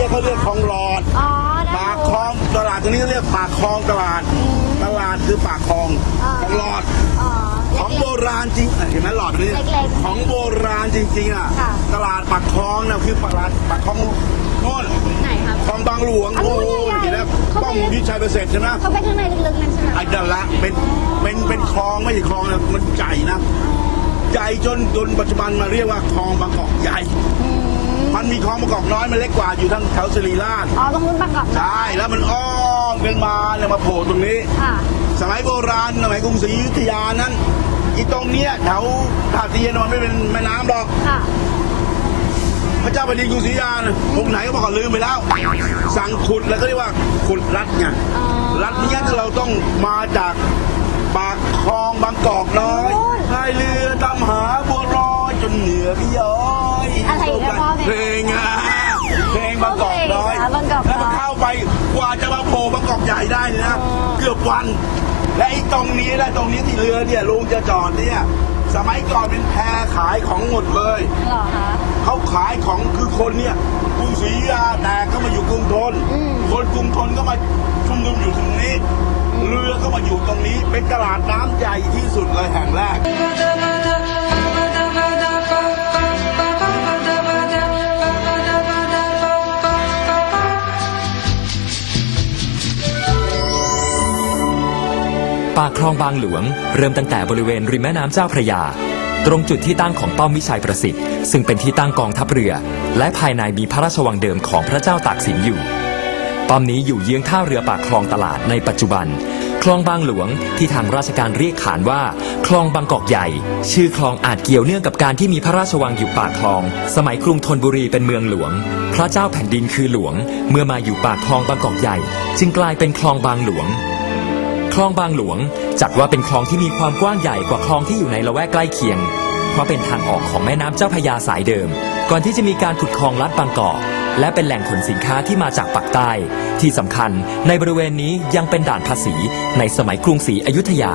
เนี่ยเขาเรียกคลองหลอด อ๋อได้ปากคลองตลาดตรงนี้เขาเรียกปากคลองตลาด ตลาดคือปากคลองของหลอด อ๋อของโบราณจริงเห็นไหมหลอดนี้เล็กๆของโบราณจริงๆอะ ค่ะ ตลาดปากคลองน่ะคือตลาดปากคลองโน่นไหนครับ คลองบางหลวงอ๋อโอ้ใหญ่ๆเห็นแล้วเข้าไป ป้อมวิชัยประเสริฐใช่ไหมเขาไปข้างในลึกๆนั่นใช่ไหมไอ้ดันละเป็นเป็นเป็นคลองไม่ใช่คลองนะมันใหญ่นะใหญ่จนจนปัจจุบันมาเรียกว่าคลองบางกอกใหญ่ อืม มันมีคลองบางกอกน้อยมันเล็กกว่าอยู่ทั้งแถวสิริราชอ๋อตรงนู้นบางกอกใช่แล้วมันอ้อมกันมาเนี่ยมาโผล่ตรงนี้ ค่ะสมัยโบราณสมัยกรุงศรีอยุธยานั้นอีตรงเนี้ยแถวท่าเตียนมันไม่เป็นแม่น้ำหรอก ค่ะ พระเจ้าแผ่นดินกรุงศรีอยุธยาน่ะองค์ไหนก็บอกว่าลืมไปแล้ว สั่งขุดแล้วก็เรียกว่าขุดรัดไงอ๋อ รัดเนี้ยเราต้องมาจากปากคลองบางกอกน้อยโอ้ยพายเรือตามหาบัวรอยจนเหนือพี่ย้อ เพเพลลงงอะเพลงบางกอกน้อยเพลงอะบางกอกน้อยแล้วมันเข้าไปกว่าจะมาโผล่บางกอกใหญ่ได้เนี่ยนะอ๋อเกือบวัน และไอ้ตรงนี้และตรงนี้ที่เรือเนี่ยลุงจะจอดเนี่ยสมัยก่อนเป็นแพขายของหมดเลยเหรอคะเขาขายของคือคนเนี่ยกรุงศรีอยุธยาแต่ก็มาอยู่กรุงทนอืมคนกรุงทนก็มาชุมนุมอยู่ตรงนี้ เรือก็มาอยู่ตรงนี้เป็นตลาดน้ำใหญ่ที่สุดเลยแห่งแรก ปากคลองบางหลวง เริ่มตั้งแต่บริเวณริมแม่น้ำเจ้าพระยา ตรงจุดที่ตั้งของป้อมวิชัยประสิทธิ์ ซึ่งเป็นที่ตั้งกองทัพเรือ และภายในมีพระราชวังเดิมของพระเจ้าตากสินอยู่ ป้อมนี้อยู่เยื้องท่าเรือปากคลองตลาดในปัจจุบัน คลองบางหลวงที่ทางราชการเรียกขานว่า คลองบางกอกใหญ่ ชื่อคลองอาจเกี่ยวเนื่องกับการที่มีพระราชวังอยู่ปากคลอง สมัยกรุงธนบุรีเป็นเมืองหลวง พระเจ้าแผ่นดินคือหลวง เมื่อมาอยู่ปากคลองบางกอกใหญ่ จึงกลายเป็นคลองบางหลวง คลองบางหลวง จัดว่าเป็นคลองที่มีความกว้างใหญ่กว่าคลองที่อยู่ในละแวกใกล้เคียง เพราะเป็นทางออกของแม่น้ำเจ้าพระยาสายเดิม ก่อนที่จะมีการขุดคลองลัดบางกอกและเป็นแหล่งขนสินค้าที่มาจากปากใต้ ที่สำคัญในบริเวณนี้ยังเป็นด่านภาษีในสมัยกรุงศรีอยุธยา